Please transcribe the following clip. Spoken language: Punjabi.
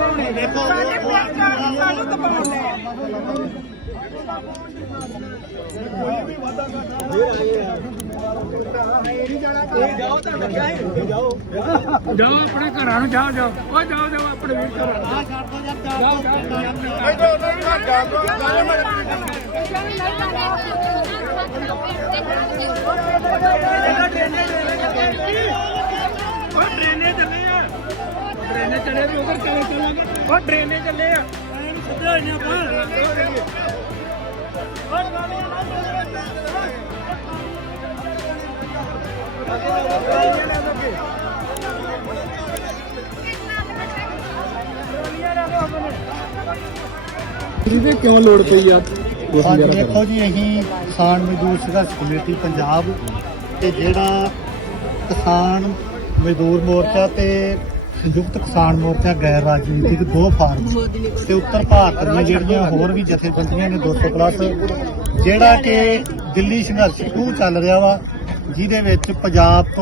ਦਬਾਉਣੇ ਦੇਖੋ ਸਾਡੇ ਪਿਆਰ ਨਾਲ ਸਾਨੂੰ ਦਬਾਉਣੇ ਜਾਓ ਆਪਣੇ ਘਰਾਂ ਨੂੰ ਜਾਓ ਜਾਓ ਓ ਜਾਓ ਜਾਓ ਆਪਣੇ ਵੀਰ ਘਰਾਂ ਨੂੰ ਜਾਓ ਜਾਓ ਓ ਟ੍ਰੇਨੇ ਚੱਲੇ ਆ। ਟ੍ਰੇਨੇ ਚੱਲੇ ਤੇ ਉਧਰ ਚਲੇ ਚੱਲੇ ਆ। ਨੀ ਇੰਨਾ ਇਹਦੇ ਕਿਉਂ ਲੋੜ ਪਈ ਆ? ਅੱਜ ਦੇਖੋ ਜੀ ਅਸੀਂ ਕਿਸਾਨ ਮਜ਼ਦੂਰ ਸੰਘਰਸ਼ ਕਮੇਟੀ ਪੰਜਾਬ ਤੇ ਜਿਹੜਾ ਕਿਸਾਨ ਮਜ਼ਦੂਰ ਮੋਰਚਾ ਤੇ ਸੰਯੁਕਤ ਕਿਸਾਨ ਮੋਰਚਾ ਗੈਰ ਰਾਜਨੀਤਿਕ ਦੋ ਫਾਰਮ ਤੇ ਉੱਤਰ ਭਾਰਤ ਦੀਆਂ ਜਿਹੜੀਆਂ ਹੋਰ ਵੀ ਜਥੇਬੰਦੀਆਂ ਨੇ 200 ਪਲੱਸ, ਜਿਹੜਾ ਕਿ ਦਿੱਲੀ ਸੰਘਰਸ਼ 2 ਚੱਲ ਰਿਹਾ ਵਾ, ਜਿਹਦੇ ਵਿੱਚ ਪੰਜਾਬ ਤੋਂ